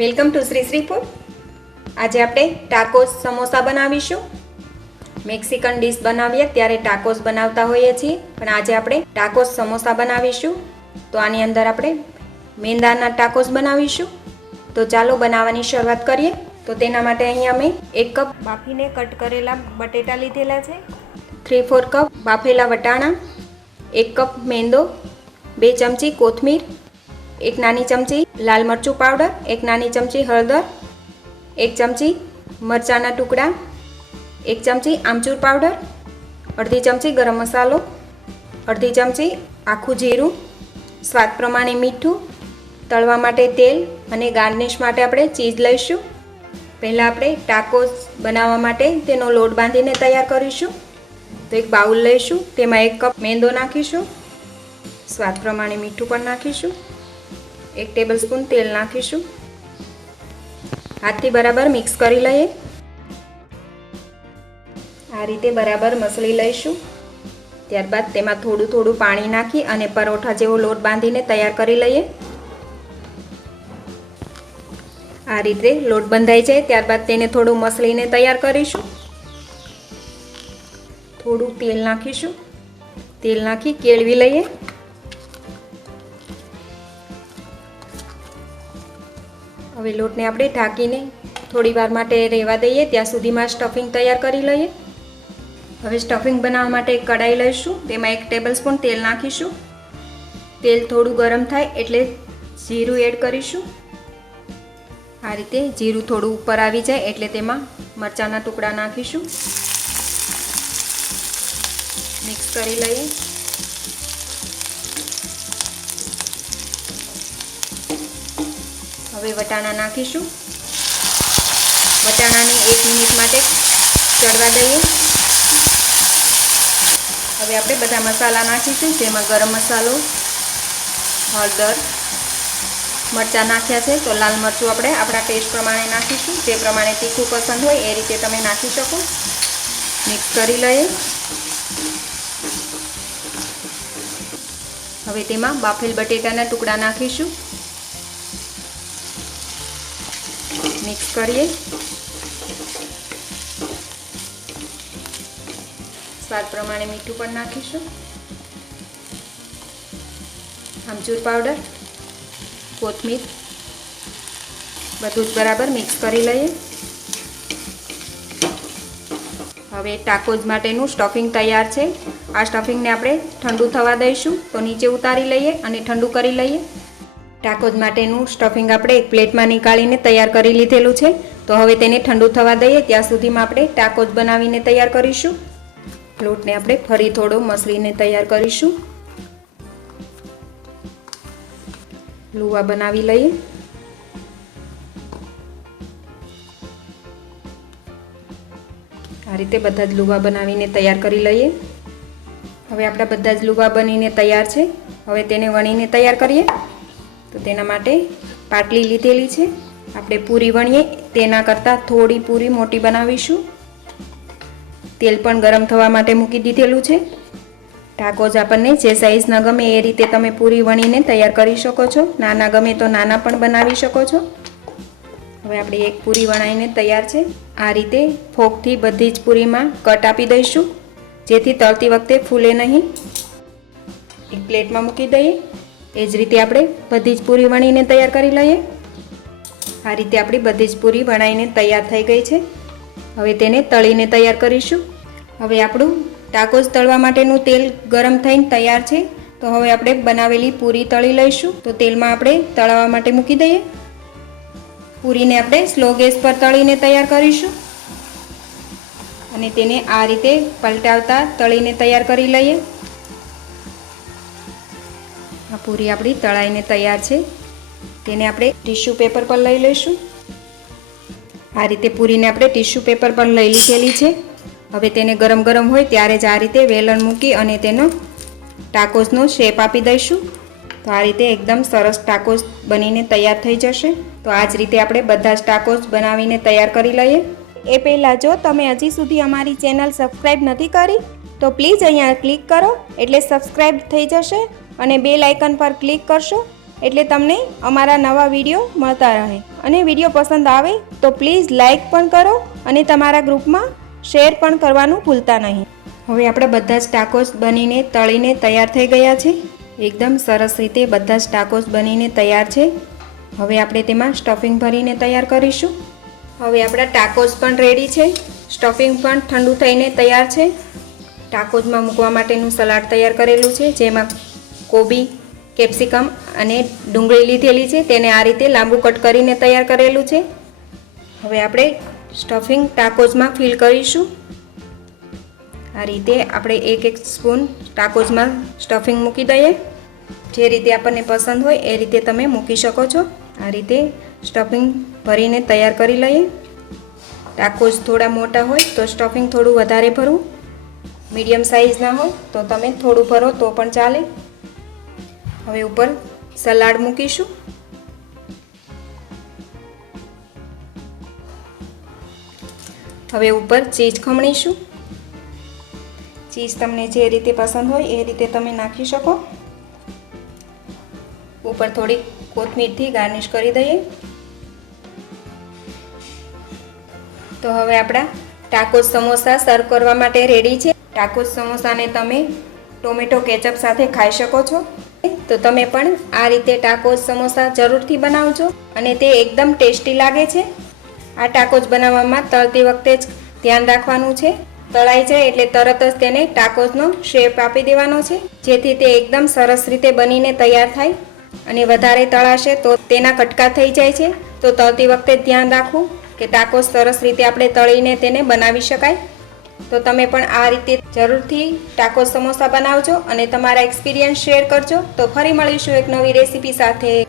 Welcome to Shri Shri food. આજે આપણે tacos samosa બનાવીશું। મેક્સિકન ડીશ બનાવીએ ત્યારે ટાકોસ બનાવતા હોઈએ છીએ, પણ આજે આપણે ટાકોસ સમોસા બનાવીશું। તો આની અંદર આપણે મેંદાના ટાકોસ બનાવીશું। તો ચાલો બનાવવાની શરૂઆત કરીએ। તો તેના માટે અહીંયા મેં 1 કપ બાફીને કટ કરેલા બટેટા લીધેલા છે, 3-4 કપ બાફેલા વટાણા, 1 કપ મેંદો, 2 ચમચી કોથમીર, 1 નાની ચમચી લાલ મરચું પાવડર, 1 નાની ચમચી હળદર, 1 ચમચી મરચાના ટુકડા, 1 ચમચી આમચૂર પાવડર, અડધી ચમચી ગરમ મસાલો, અડધી ચમચી આખું જીરું, સ્વાદ પ્રમાણે મીઠું, તળવા માટે તેલ અને ગાર્નિશ માટે આપણે ચીઝ લઈશું। પહેલાં આપણે ટાકોસ બનાવવા માટે તેનો લોટ બાંધીને તૈયાર કરીશું। તો એક બાઉલ લઈશું, તેમાં 1 કપ મેંદો નાખીશું, સ્વાદ પ્રમાણે મીઠું પણ નાખીશું, 1 ટેબલસ્પૂન તેલ નાખીશું, હાથથી બરાબર મિક્સ કરી લઈએ। આ રીતે બરાબર મસળી લઈશું। ત્યારબાદ તેમાં થોડું થોડું પાણી નાખી અને પરોઠા જેવો લોટ બાંધીને તૈયાર કરી લઈએ। આ રીતે લોટ બંધાઈ જાય ત્યારબાદ તેને થોડું મસળીને તૈયાર કરીશું। થોડું તેલ નાખીશું, તેલ નાખી કેળવી લઈએ। હવે લોટને આપણે ઢાંકીને થોડી વાર માટે રહેવા દઈએ, ત્યાં સુધીમાં સ્ટફિંગ તૈયાર કરી લઈએ। હવે સ્ટફિંગ બનાવવા માટે એક કઢાઈ લઈશું, તેમાં 1 ટેબલસ્પૂન તેલ નાખીશું। તેલ થોડું ગરમ થાય એટલે જીરું એડ કરીશું। આ રીતે જીરું થોડું ઉપર આવી જાય એટલે તેમાં મરચાંના ટુકડા નાખીશું, મિક્સ કરી લઈએ। હવે વટાણા નાખીશું, વટાણાને 1 મિનિટ માટે ચડવા દઈએ। હવે આપણે બધા મસાલા નાખીશું, જેમાં ગરમ મસાલો, હળદર, મરચાં નાખ્યા છે તો લાલ મરચું આપણે આપણા ટેસ્ટ પ્રમાણે નાખીશું, જે પ્રમાણે તીખું પસંદ હોય એ રીતે તમે નાખી શકો। મિક્સ કરી લઈએ। હવે તેમાં બાફેલ બટેટાના ટુકડા નાખીશું, મિક્સ કરીએ। સ્વાદ પ્રમાણે મીઠું પણ નાખીશું, આમચૂર પાવડર, કોથમીર, બધું જ બરાબર મિક્સ કરી લઈએ। હવે ટાકોસ માટેનું સ્ટફિંગ તૈયાર છે। આ સ્ટફિંગને આપણે ઠંડુ થવા દઈશું, તો નીચે ઉતારી લઈએ અને ઠંડુ કરી લઈએ। ટાકોસ માટેનું સ્ટફિંગ આપણે એક પ્લેટમાં નીકાળીને તૈયાર કરી લીધેલું છે, તો હવે તેને ઠંડુ થવા દઈએ, ત્યાં સુધીમાં આપણે ટાકોસ બનાવીને તૈયાર કરીશું। લોટને આપણે ફરી થોડો મસળીને તૈયાર કરીશું, લુવા બનાવી લઈએ। આ રીતે બધા જ લુવા બનાવીને તૈયાર કરી લઈએ। હવે આપણા બધા જ લુવા બનીને તૈયાર છે, હવે તેને વણીને તૈયાર કરીએ। તો તેના માટે પાટલી લીધેલી છે, આપણે પૂરી વણીએ તેના કરતાં થોડી પૂરી મોટી બનાવીશું। તેલ પણ ગરમ થવા માટે મૂકી દીધેલું છે। ટાકોસ આપણને જે સાઈઝ ન ગમે એ રીતે તમે પૂરી વણીને તૈયાર કરી શકો છો, નાના ગમે તો નાના પણ બનાવી શકો છો। હવે આપણી એક પૂરી વણાઈને તૈયાર છે। આ રીતે ફોકથી બધી જ પૂરીમાં કટ આપી દઈશું, જેથી તળતી વખતે ફૂલે નહીં। એક પ્લેટમાં મૂકી દઈએ। એ જ રીતે આપણે બધી જ પૂરી વણીને તૈયાર કરી લઈએ। આ રીતે આપણી બધી જ પૂરી વણાઈને તૈયાર થઈ ગઈ છે। હવે તેને તળીને તૈયાર કરીશું। હવે આપણું ટાકોસ તળવા માટેનું તેલ ગરમ થઈને તૈયાર છે, તો હવે આપણે બનાવેલી પૂરી તળી લઈશું। તો તેલમાં આપણે તળવા માટે મૂકી દઈએ। પૂરીને આપણે સ્લો ગેસ પર તળીને તૈયાર કરીશું અને તેને આ રીતે પલટાવતા તળીને તૈયાર કરી લઈએ। આ પૂરી આપણી તળાઈને તૈયાર છે, તેને આપણે ટીશ્યુ પેપર પર લઈ લઈશું। આ રીતે પૂરીને આપણે ટીશ્યુ પેપર પર લઈ લીધેલી છે। હવે તેને ગરમ ગરમ હોય ત્યારે જ આ રીતે વેલણ મૂકી અને તેનો ટાકોસનો શેપ આપી દઈશું। તો આ રીતે એકદમ સરસ ટાકોસ બનીને તૈયાર થઈ જશે। તો આ જ રીતે આપણે બધા જ ટાકોસ બનાવીને તૈયાર કરી લઈએ। એ પહેલાં જો તમે હજી સુધી અમારી ચેનલ સબસ્ક્રાઈબ નથી કરી તો પ્લીઝ અહીંયા ક્લિક કરો એટલે સબસ્ક્રાઈબ થઈ જશે અને બેલ આઇકન પર ક્લિક કરશો એટલે તમને અમારા નવા વિડીયો મળતા રહે. અને વિડીયો પસંદ આવે તો પ્લીઝ લાઈક પણ કરો અને તમારા ગ્રુપમાં શેર પણ કરવાનું ભૂલતા નહીં. હવે આપણા બધા જ ટાકોસ બનીને તળીને તૈયાર થઈ ગયા છે. એકદમ સરસ રીતે બધા જ ટાકોસ બનીને તૈયાર છે. હવે આપણે તેમાં સ્ટફિંગ ભરીને તૈયાર કરીશું. હવે આપણા ટાકોસ પણ રેડી છે. સ્ટફિંગ પણ ઠંડુ થઈને તૈયાર છે. ટાકોસમાં મૂકવા માટેનું સલાડ તૈયાર કરેલું છે, જેમાં કોબી, કેપ્સિકમ અને ડુંગળી લીધેલી છે. તેને આ રીતે લાંબુ કટ કરીને તૈયાર કરેલું છે. હવે આપણે સ્ટફિંગ ટાકોસમાં ફિલ કરીશું. આ રીતે આપણે એક સ્પૂન ટાકોસમાં સ્ટફિંગ મૂકી દઈએ. જે રીતે આપણને પસંદ હોય એ રીતે તમે મૂકી શકો છો. આ રીતે સ્ટફિંગ ભરીને તૈયાર કરી લઈએ. ટાકોસ થોડા મોટા હોય તો સ્ટફિંગ થોડું વધારે ભરવું, મીડિયમ સાઇઝના હોય તો તમે થોડું ભરો તો પણ ચાલે. હવે ઉપર સલાડ મૂકીશું. હવે ઉપર ચીઝ ખમણીશું. ચીઝ તમને જે રીતે પસંદ હોય એ રીતે તમે નાખી શકો. ઉપર થોડી કોથમીરથી ગાર્નિશ કરી દઈએ. તો હવે આપણા ટાકોસ સમોસા સર્વ કરવા માટે રેડી છે. ટાકોસ સમોસાને તમે ટોમેટો કેચઅપ સાથે ખાઈ શકો છો. તો તમે પણ આ રીતે ટાકોસ સમોસા જરૂરથી બનાવજો અને તે એકદમ ટેસ્ટી લાગે છે. આ ટાકોસ બનાવવામાં તળતી વખતે જ ધ્યાન રાખવાનું છે. તળાઈ જાય એટલે તરત જ તેને ટાકોસનો શેપ આપી દેવાનો છે, જેથી તે એકદમ સરસ રીતે બનીને તૈયાર થાય. અને વધારે તળાશે તો તેના કટકા થઈ જાય છે. તો તળતી વખતે ધ્યાન રાખવું કે ટાકોસ સરસ રીતે આપણે તળીને તેને બનાવી શકાય. તો તમે પણ આ રીતે જરૂરથી ટાકોસ સમોસા બનાવજો અને તમારા એક્સપિરિયન્સ શેર કરજો. તો ફરી મળીશું એક નવી રેસીપી સાથે.